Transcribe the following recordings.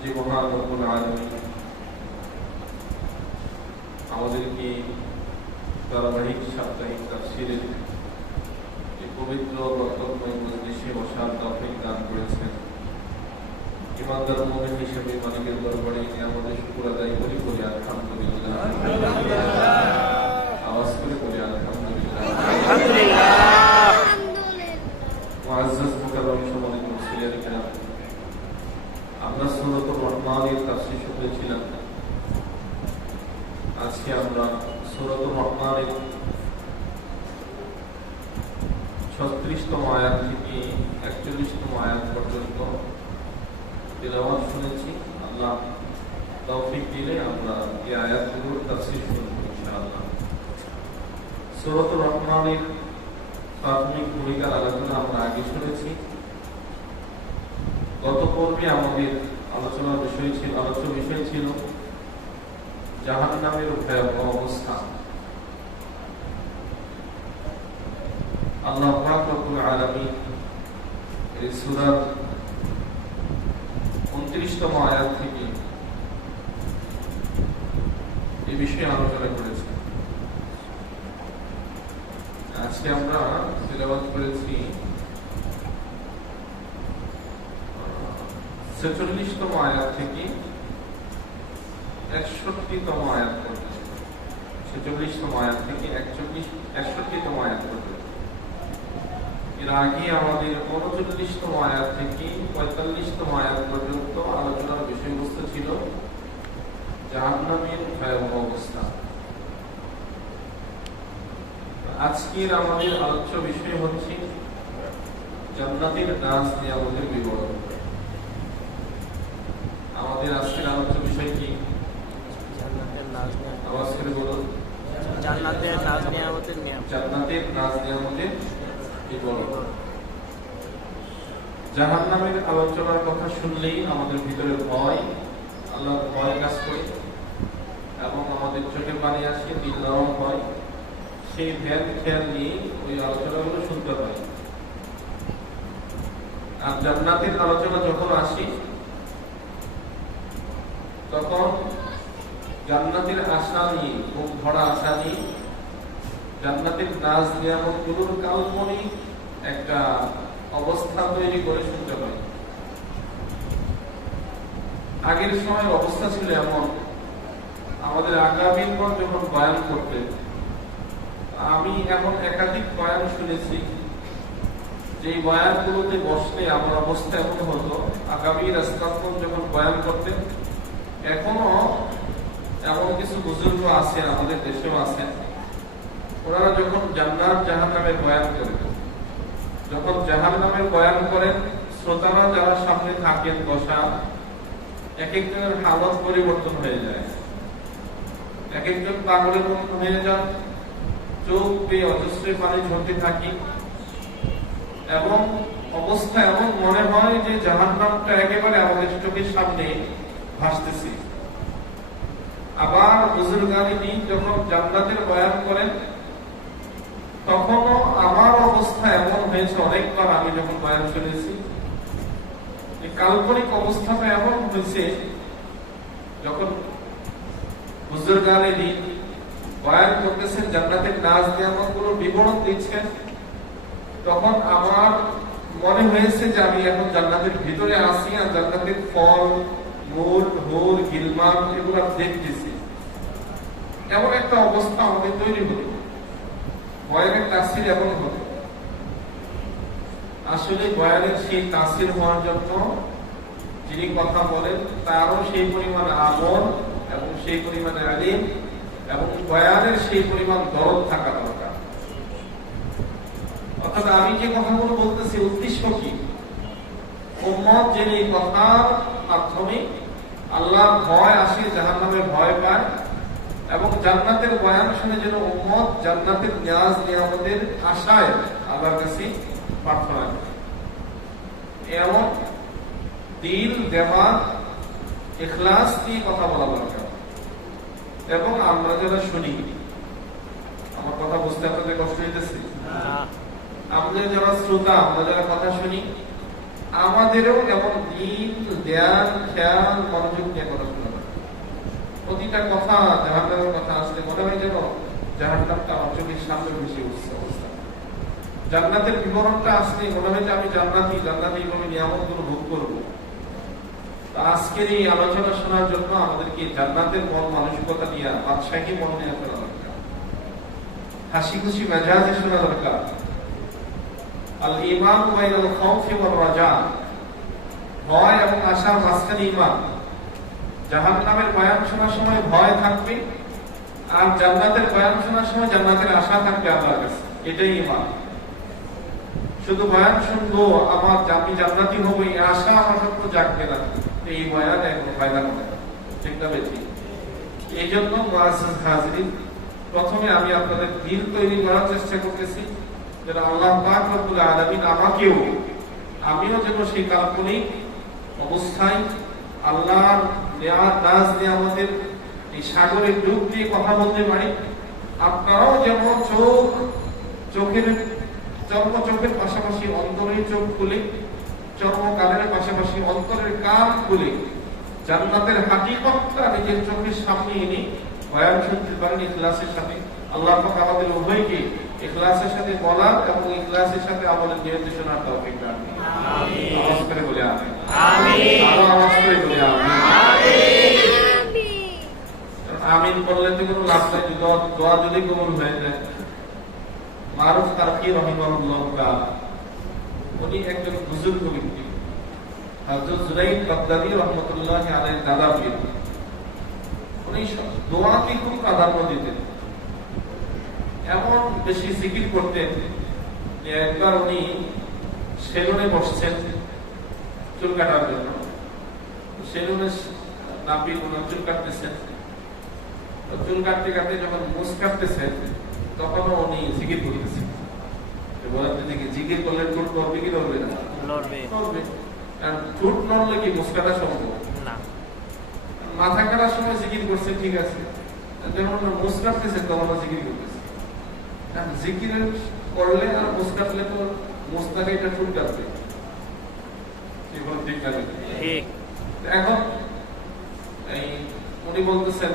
যে মহান রব্বুল আলামিন আমাদেরকে ধারাবাহিক সাপ্তাহিক তাফসীরের এই পবিত্র বরকতময় মজলিসে বসার তৌফিক দান করেছেন। ইমানদার মুমিন হিসেবে মালিকের দরবারে আমাদের শুকর আদায় করি আলহামদুলিল্লাহ। আওয়াজ করে বলি আলহামদুলিল্লাহ। মুআজ্জাজ মুকাররম সম্মানিত মুসলিয়ানে কেরাম, আমরা সূরাতুর রহমানের তাফসীর শুনেছিলাম। আজকে আমরা সূরাতুর রহমানের 36তম আয়াত থেকে 41তম আয়াত পর্যন্ত তিলাওয়াত শুনেছি। আল্লাহ তৌফিক দিলে আমরা এই আয়াতগুলোর তাফসীর শুনব ইনশাআল্লাহ। সূরাতুর রহমানের প্রাথমিক ভূমিকার আলোচনা আমরা আগে শুনেছি। গত পর্বে আমাদের আলোচ্য বিষয় ছিল জাহান্নামের ভয়াবহ অবস্থা। আল্লাহ পাক রব্বুল আলামিন এই সূরার 29তম আয়াত থেকে এই বিষয়ে আলোচনা করেছেন। আজকে আমরা তেলাওয়াত করেছি 46তম আয়াত থেকে 61তম আয়াত পর্যন্ত। 46তম আয়াত থেকে 61তম আয়াত পর্যন্ত। এর আগে আমাদের 39তম আয়াত থেকে 45তম আয়াত পর্যন্ত আলোচনার বিষয়বস্তু ছিল জাহান্নামের ভয়াবহ অবস্থা। আজকের আমাদের আলোচ্য বিষয় হচ্ছে জান্নাতের নাজ নিয়ামতের বিবরণ। আমাদের আজকের আলোচ্য বিষয় কি? আওয়াজ করে বলুন। জান্নাতের নাজ নিয়ামতের বিবরণ। জাহান্নামের আলোচনার কথা শুনলেই আমাদের ভিতরে ভয়, আল্লাহর ভয় কাজ করে এবং আমাদের চোখে পানি আসে, দিল নরম হয়। সেই খেয়াল নিয়ে ওই আলোচনাগুলো শুনতে হয়। আর জান্নাতের আলোচনা যখন আসে তখন জান্নাতের আশা নিয়ে, খুব ভরা আশা নিয়ে জান্নাতের নাজ নিয়ামতগুলোর কাল্পনিক একটা অবস্থা তৈরি করে শুনতে হয়। আগের সময়ের অবস্থা ছিল এমন, আমাদের আগামীগণ যখন বয়ান করতেন, আমি এমন একাধিক বয়ান শুনেছি যে বয়ানগুলোতে বসলে আমার অবস্থা এমন হতো, আগামী রাস্তাগণ যখন বয়ান করতেন, এখনো এমন কিছু বুজুর্গ আছে আমাদের দেশেও আছেন, ওনারা যখন জান্নাত জাহান্নামের বয়ান করেন, যখন জাহান্নামের বয়ান করেন, শ্রোতারা যারা সামনে থাকেন বসা, এক একজনের হালত পরিবর্তন হয়ে যায়। এক একজন পাগলের মতো হয়ে যান, চোখ বেয়ে অজস্র পানি ঝরতে থাকি এবং অবস্থা এমন মনে হয় যে জাহান্নামটা একেবারে আমাদের চোখের সামনে ভাসতেছে। আবার বুজুর্গানি দিন যখন জান্নাতের বয়ান করেন, তখনও আমার অবস্থা এমন হয়েছে, অনেকবার আমি যখন বয়ান শুনেছি, কাল্পনিক অবস্থাটা এমন হয়েছে, যখন বুজুর্গানি দিন বয়ান করতেছেন, জান্নাতের নাজ নিয়ামতগুলোর বিবরণ দিচ্ছেন, তখন আমার মনে হয়েছে যে আমি এখন জান্নাতের ভিতরে আসি আর জান্নাতের ফল, মূল, হুর, গিলমান এগুলো দেখতেছি। এমন একটা অবস্থা আমাদের তৈরি হলো, বয়ানের তাসির এমন হলো। আসলে বয়ানের সেই তাসির হওয়ার জন্য যিনি কথা বলেন তারও সেই পরিমাণ আমল এবং সেই পরিমাণ আলিম এবং বয়ানের সেই পরিমাণ দরদ থাকা দরকার। অর্থাৎ আমি যে কথাগুলো বলতেছি, উদ্দেশ্য কি? উম্মত যেন এই কথার মাধ্যমে আল্লাহর ভয় আসে, জাহান্নামের ভয় পায় এবং জান্নাতের বয়ান শুনে যেন উম্মত জান্নাতের নিয়াজ নিয়ামতের আশায় আল্লাহর কাছে প্রার্থনা করে। এমন দিল, দেমাগ, ইখলাস দিয়ে কথা বলা দরকার। এবং আমরা যারা শুনি, আমার কথা বুঝতে আপনাদের কষ্ট হইতেছে? আমরা যারা শ্রোতা, আমরা যারা কথা শুনি, আমাদেরও এমন দিন ধ্যান খেয়াল মনোযোগ নিয়ে কথা শোনা দরকার। প্রতিটা কথা জাহান্নামের কথা আসলে মনে হয় যেন জাহান্নামটা আমার চোখের সামনে ভেসে উঠছে অবস্থা। জান্নাতের বিবরণটা আসলে মনে হয় যে আমি জান্নাতি ভাবে নিয়ামতগুলো ভোগ করবো। আজকের এই আলোচনা শোনার জন্য আমাদেরকে জান্নাতের মন মানসিকতা নিয়ে বাদশাহী মন নিয়ে ফেলা দরকার, হাসি খুশি মেজাজে শোনা দরকার। আল ঈমান বাইনাল খাউফি ওয়ার রাজা, ভয় এবং আশার মাঝখানে ঈমান। জাহান্নামের বয়ান শোনার সময় ভয় থাকবে, আর জান্নাতের বয়ান শোনার সময় জান্নাতের আশা থাকবে আল্লাহর কাছে। এটাই ঈমান। শুধু বয়ান শুনবো আমার আমি জান্নাতি হবো এই আশা আমার তো জাগবে না, এই বয়ান একদম ফায়দা হবে না, ঠিক না বেশি? এই জন্য মুআজ্জাজ হাজিরিন, প্রথমে আমি আপনাদের দিল তৈরি করার চেষ্টা করতেছি যেন আল্লাহ পাক রব্বুল আলামিন আমাকেও, আমিও যেন সেই কাল্পনিক অবস্থায় আল্লাহর নাজ নিয়ামতের এই সাগরে ডুব দিয়ে কথা বলতে পারি। আপনারাও যেমন চোখের পাশাপাশি অন্তরের চোখ খুলে, চর্মকালের পাশাপাশি অন্তরের কান খুলে জান্নাতের হাকিকতটা নিজের চোখের সামনে এনে বয়ান শুনতে পারেন ইখলাসের সাথে। আল্লাহ পাক আমাদের উভয়কে ইখলাসের সাথে বলার এবং ইখলাসের সাথে আমাদের নির্দেশনার তৌফিক দান করুন। আমিন। আওয়াজ করে বলি আমিন। আমিন। আরো আওয়াজ করে বলি আমিন। আমিন। আমিন বললে তো কোনো লাভ নাই, দোয়া যদি কবুল হয়ে যায়। মারুফ কারকি রাহিমাহুল্লাহ তাআলা, উনি একজন বুজুর্গ ব্যক্তি, হযরত জুনাইদ বাগদাদী রাহমাতুল্লাহি আলাইহির দাদা পীর। উনি দোয়াকে খুব প্রাধান্য দিতেন, এমন বেশি জিকির করতেন যে একবার উনি সেলুনে বসছেন চুল কাটার জন্য। সেলুনে নাপিত উনার চুল কাটতেছেন, চুল কাটতে কাটতে যখন মুছ কাটতেছেন তখনও উনি জিকির করতেছেন। বলেন যে জিকির করলে ঠোঁট নড়বে কি নড়বে না? নড়বে। কারণ ঠোঁট নড়লে কি মুছ কাটা সম্ভব না। মাথা কাটার সময় জিকির করছে ঠিক আছে, যখন মুছ কাটতেছেন তখন জিকির করতেছে। কারণ জিকির করলে আর মুছ কাটলে তো মুছটাকে এটা ঠোঁট কাটবে, ঠিক না? এখন এই উনি বলতেছেন,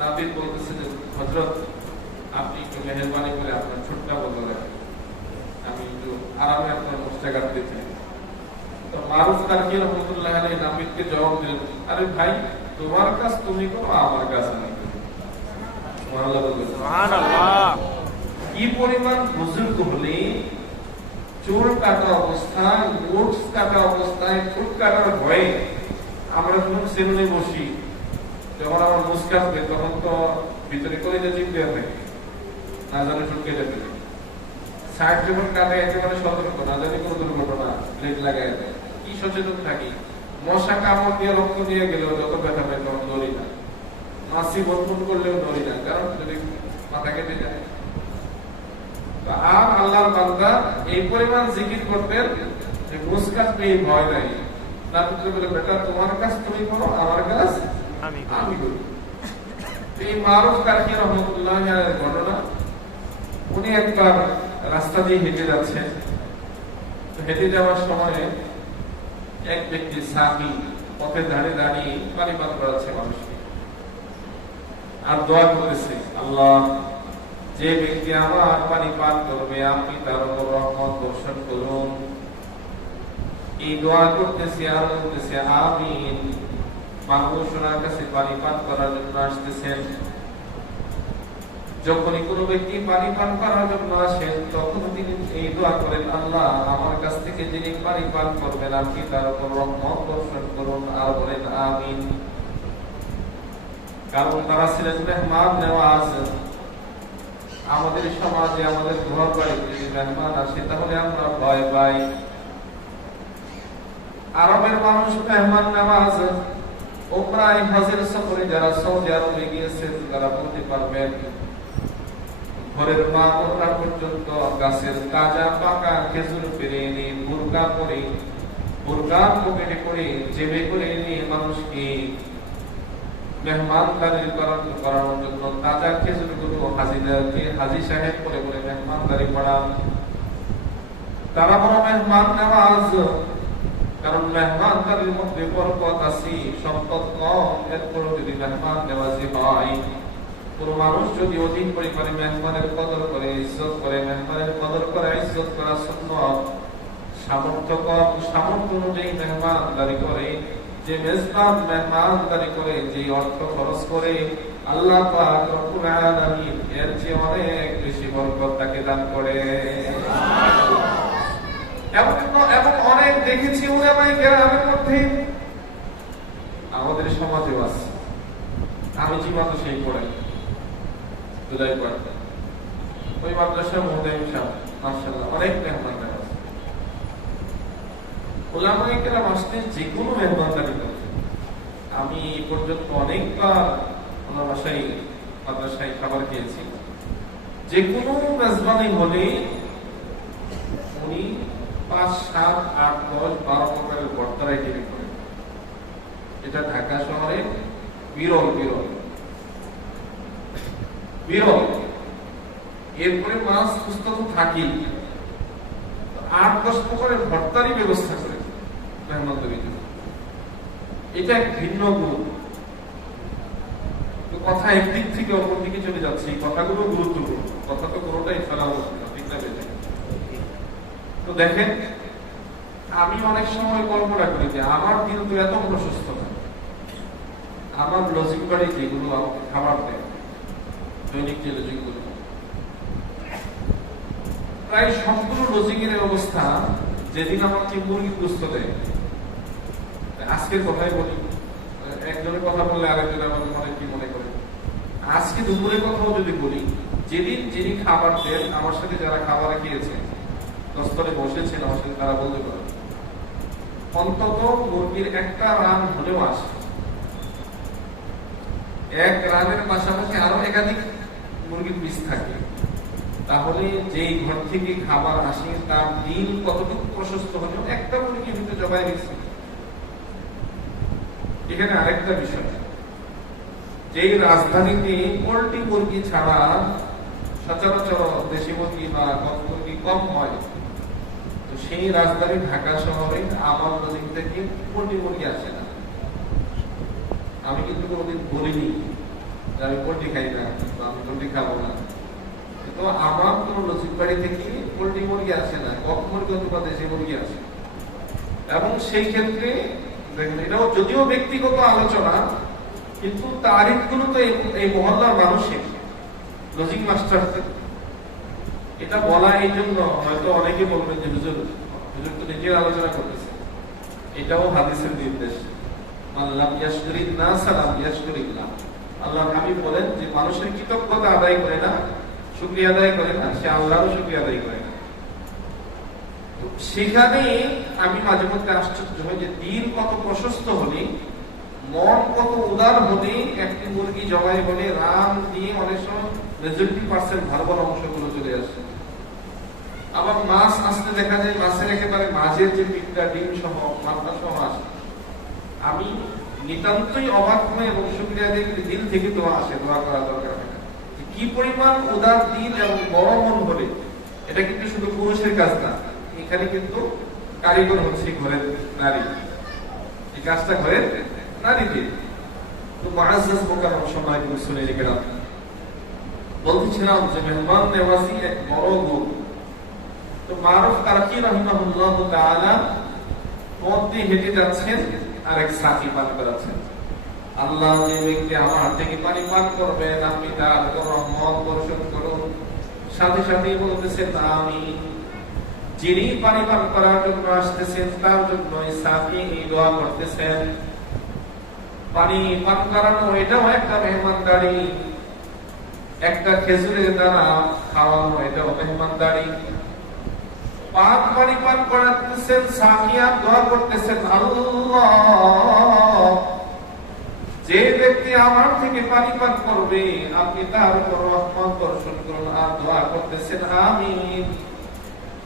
নাবিদ বলতেছে যে হযরত আপনি একটু মেহেরবানি করে আপনার ছোটটা বদলে রাখেন, আমি একটু আরামে আপনার মুছটা কাটতে চাই। তো মারুফ কারকি রাহমাতুল্লাহি আলাইহি নাবিদকে জবাব দিলেন, আরে ভাই তোমার কাজ তুমি করো, আমার কাজ আমি করি। সুবহানাল্লাহ। কি পরিমাণ বুজুর্গ হলে চুল কাটা অবস্থায়, মুছ কাটা অবস্থায়, ঠোঁট কাটার ভয়ে আমরা যখন সেলুনে বসি, যখন আমার মুছ কাটবে তখন তো ভিতরে কলিজা চিপতে হবে, না জানে ঠোঁট কেটে ফেলে। সাইড যখন কাটে একেবারে সতর্ক, না জানি কোনো দুর্ঘটনা ব্লেড লাগাই দেয়। কি সচেতন থাকি, মশা কামড় দিয়ে রক্ত দিয়ে গেলেও যত ব্যথা পাই তখন দৌড়ি না, মাছি বন্ধন করলেও দৌড়ি না, কারণ যদি মাথা কেটে যায়। আর আল্লাহর বান্দা এই পরিমাণ জিকির করতেন যে মুছ কাটবে এই ভয় নাই। না পুত্র বলে, বেটা তোমার কাজ তুমি করো, আমার কাজ আমি করি। এই মারুফ কারকি রাহমাতুল্লাহি আলাইহির ঘটনা, উনি একবার রাস্তা দিয়ে হেঁটে যাচ্ছেন। হেঁটে যাওয়ার সময় এক ব্যক্তি সাকি পথের ধারে দাঁড়িয়ে পানি পান করাচ্ছে মানুষকে, আর দোয়া করতেছে, আল্লাহ যে ব্যক্তি আমার পানি পান করবে আপনি তার উপর রহমত বর্ষণ করুন। এই দোয়া করতেছে আর বলতেছে আমিন। মানুষ ওনার কাছে পানি পান করার জন্য আসতেছেন। যখনই কোনো ব্যক্তি পানি পান করার জন্য আসেন তখন তিনি এই দোয়া করেন, আল্লাহ আমার কাছ থেকে যিনি পানি পান করবেন আপনি তার উপর রহমত বর্ষণ করুন, আর বলেন আমিন। কারণ তারা ছিলেন মেহমান নেওয়াজ। আমাদের সমাজে, আমাদের ঘর বাড়িতে যদি মেহমান আসে তাহলে আমরা ভয় পাই। আরবের মানুষ মেহমান নেওয়াজ। ওমরাহ হজের সফরে যারা সৌদি আরবে গিয়েছেন তারা বলতে পারবেন, ঘরের মা বোনরা পর্যন্ত গাছের তাজা পাকা খেজুর পেরে এনে বুরকা পকেটে করে জেবে করে এনে মানুষকে মেহমানদারি করানোর জন্য তাজা খেজুরগুলো হাজি সাহেব করে মেহমানদারি করান। তারা বড় মেহমান নেওয়াজ। কারণ মেহমানদারির মধ্যে বরকত আছে, সম্পদ কম, এরপরও যদি মেহমান নেওয়াজি হয়, কোন মানুষ যদি অধিক পরিমাণে মেহমানের কদর করে, ইজ্জত করে, মেহমানের কদর করে, ইজ্জত করা সুন্নাত, সামর্থ্য কম, সামর্থ্য অনুযায়ী মেহমানদারি করে, যে মেজবান মেহমানদারি করে, যে অর্থ খরচ করে, আল্লাহ পাক রব্বুল আলামিন এর চেয়ে অনেক বেশি বরকত তাকে দান করে। এবং অনেক দেখেছি উলামায়ে কেরামের মধ্যে, আমাদের সমাজেও আছে, আমি যে মাদ্রাসায় পড়াই জুলাই পড়াই, ওই মাদ্রাসার মুহতামিম সাহেব মাশাআল্লাহ অনেক মেহমানদার আছে। উলামায়ে কেরাম আসলে যে কোনো মেহমানদারি করে। আমি এই পর্যন্ত অনেকবার ওনার বাসায় মাদ্রাসায় খাবার খেয়েছি, যে কোনো মেজবানি হলে উনি 5, 7, 8, 10, 12 প্রকারের ভর্তারাই টিভি করে। এটা ঢাকা শহরে বিরল বিরল বিরল। এরপরে মাছ পুস্তক থাকি 8-10 প্রকারের ভর্তারই ব্যবস্থা করে মেহমানদারি। এটা এক ভিন্ন গুণ। কথা একদিক থেকে অপর দিকে চলে যাচ্ছে, এই কথাগুলো গুরুত্বপূর্ণ। কথা তো কোনোটাই ফেলা উচিত না, ঠিক না বেঁচে। তো দেখেন, আমি অনেক সময় কল্পনা করি যে আমার দিন তো এত প্রশস্ত না, আমার লজিক বাড়ি যেগুলো আমাকে খাবার দেয়, দৈনিক যে লজিকগুলো, প্রায় সম্পূর্ণ লজিকের অবস্থা যেদিন আমাকে মুরগি গুস্ত দেয়। আজকের কথাই বলি, একজনের কথা বললে আরেকজন আমাদের মনে কি মনে করে। আজকে দুপুরের কথাও যদি বলি, যেদিন যিনি খাবার দেন, আমার সাথে যারা খাবার খেয়েছে, দস্তরে বসেছেন আমার সাথে, তারা বলতে পারে অন্তত মুরগির একটা রান হলেও আসে। এক রানের পাশাপাশি আরো একাধিক মুরগির পিস থাকে। তাহলে যেই ঘর থেকে খাবার আসে তার দিন কতটুকু প্রশস্ত হলেও একটা মুরগি হতে জবাই গেছে। এখানে আরেকটা বিষয়, যে রাজধানীতে পোল্ট্রি মুরগি ছাড়া সচরাচর দেশি মুরগি বা মুরগি কম হয়, তো সেই রাজধানী ঢাকা শহরে আমার নদী থেকে পোল্ট্রি মুরগি আসে না। আমি কিন্তু কোনোদিন বলিনি যে আমি পোল্ট্রি খাই না বা আমি পোল্ট্রি খাবো না, কিন্তু আমার কোন লজিক বাড়ি থেকে পোল্ট্রি মুরগি আসে না, কক মুরগি অথবা দেশি মুরগি আসে। এবং সেই ক্ষেত্রে এটাও যদিও ব্যক্তিগত আলোচনা, কিন্তু তারিখ গুলো তো এই মহল্লার মানুষের লজিক মাস্টার। এটা বলা এই জন্য হয়তো অনেকে বলবেন যে হুজুর তো নিজের আলোচনা করতেছে, এটাও হাদিসের নির্দেশ। আল্লাহ ইয়াশকুরিন নাস আলাম ইয়াশকুরিল্লাহ। আল্লাহ হাবিব বলেন যে মানুষের কৃতজ্ঞতা আদায় করে না, শুকরিয়া আদায় করে না, সে আল্লাহরও শুকরিয়া আদায় করে না। সেখানে আমি মাঝে মধ্যে আশ্চর্য হই যে দিন কত প্রশস্ত হলে, মন কত উদার হলে একটি মুরগি জবাই হলে রান দিয়ে অনেক সময় মেজরিটি পার্সেন্ট ভালো ভালো অংশগুলো চলে আসে। আবার মাছ আসতে দেখা যায় মাছের একেবারে মাঝের যে পিঠটা ডিম সহ মাথা সহ আসে। আমি নিতান্তই অবাক হয়ে এবং শুকরিয়া দিয়ে দিল থেকে দোয়া আসে, দোয়া করা দরকার হয় না। কি পরিমাণ উদার দিল এবং বড় মন হলে, এটা কিন্তু শুধু পুরুষের কাজ না, এখানে কিন্তু কারিগর হচ্ছে ঘরের নারী, এই কাজটা ঘরের নারীদের। তো মুআজ্জাজ মুকাররম সম্মানিত মুসলিম কেরাম, বলছিলাম যে মেহমান নেওয়াজি এক বড় গুণ। তো মারুফ কারকি রাহিমাহুল্লাহ তাআলা পথ দিয়ে হেঁটে যাচ্ছেন আর এক সাথী পান করাচ্ছেন। আল্লাহ যে ব্যক্তি আমার থেকে পানি পান করবেন, আপনি তার রহমত বর্ষণ করুন। সাথে সাথেই বলতেছেন আমিন। যিনি পানি পান করার জন্য আসতেছেন তার জন্য সাথী এই দোয়া করতেছেন। পানি পান করানো এটাও একটা মেহমানদারি, একটা খেজুরের দানা খাওয়ানো এটাও মেহমানদারি। পানি পান করাতেছেন, সাকিয়া দোয়া করতেছেন আল্লাহ যে ব্যক্তি আমার থেকে পানি পান করবে আপনি তার উপর রহমত বর্ষণ করুন, আর দোয়া করতেছেন আমিন।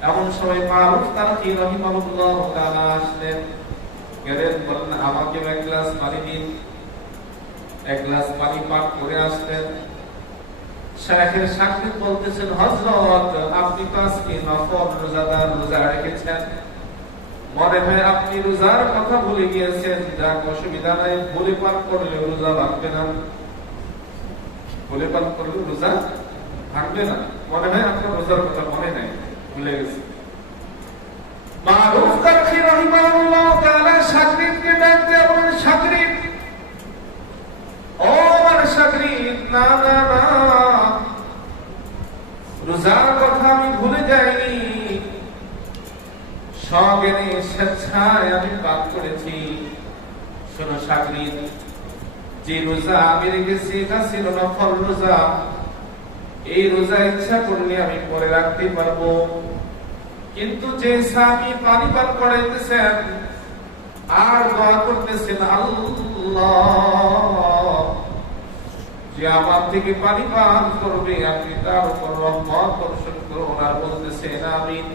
এমন সময় মারুফ কারকি রাহিমাহুল্লাহ তাআলা আসলেন, গেলেন, বললেন আমাকে এক গ্লাস পানি দিন। এক গ্লাস পানি পান করে আসলেন। শাইখের সাক্ষী বলতেছেন হযরত আপনি তো আজকে নফল রোজাদার, রোজা রেখেছেন, মনে হয় আপনি রোজার কথা ভুলে গিয়েছেন, যাক অসুবিধা নাই, ভুলে পান করলে রোজা ভাঙবে না, ভুলে পান করলে রোজা ভাঙবে না। মনে হয় আপনার রোজার কথা মনে নাই, ভুলে গেছে। মারুফ কারখি রাহিমাহুল্লাহ তাআলা শাকরিদকে ডাক দিয়ে বলেন, শাকরিদ, ও আমার শাকরিদ, না না না, রোজার কথা আমি ভুলে যাইনি, সজ্ঞানে স্বেচ্ছায় আমি পাপ করেছি। শোনো শাকরিদ, যে রোজা আমি রেখেছি এটা ছিল নফল রোজা, এই রোজা ইচ্ছা করলে আমি পরে রাখতে পারবো, কিন্তু যে স্বামী পানি পান করাইতেছেন আর দোয়া করতেছেন, আল্লাহ যে আমার থেকে পানি পান করবে আপনি তার উপর রহমত বর্ষণ করুন, আর বলতেছেন আমিন।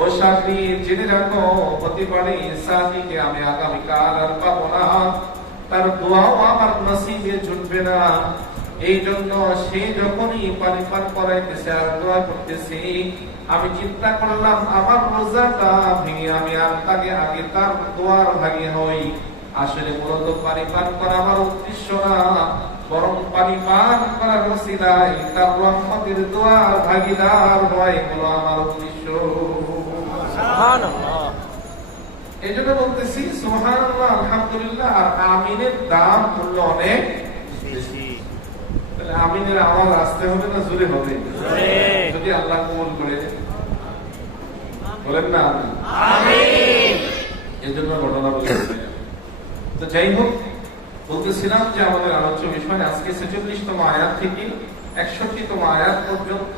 ও শাকরিদ, জেনে রাখো, হতে পারে স্বামীকে আমি আগামীকাল আর পাবো না, তার দোয়াও আমার নসিবে জুটবে না। এই জন্য সে যখনই পানি পান করাইতেছে আর দোয়া করতেছে, আমি চিন্তা করলাম আমার রোজাটা ভেঙে আমি আর তাকে আগে তার দোয়ার ভাগী হই। আসলে মূলত পানি পান করা আমার উদ্দেশ্য না, বরং পানি পান করার ওসিলায় তার রহমতের দোয়ার ভাগীদার হয় হলো আমার উদ্দেশ্য। সুবহানাল্লাহ। এই জন্য বলতেছি সুবহানাল্লাহ, আলহামদুলিল্লাহ, আর আমিনের দাম মূল্য অনেক বেশি। তাহলে আমিনের আওয়াজ আসতে হবে না জোরে হবে? জোরে। যদি আল্লাহ কবুল করে বলেন না আমিন। এই জন্য ঘটনা বলেছি। তো যাই হোক, বলতেছিলাম যে আমাদের আলোচ্য বিষয় আজকে 46তম আয়াত থেকে 61তম আয়াত পর্যন্ত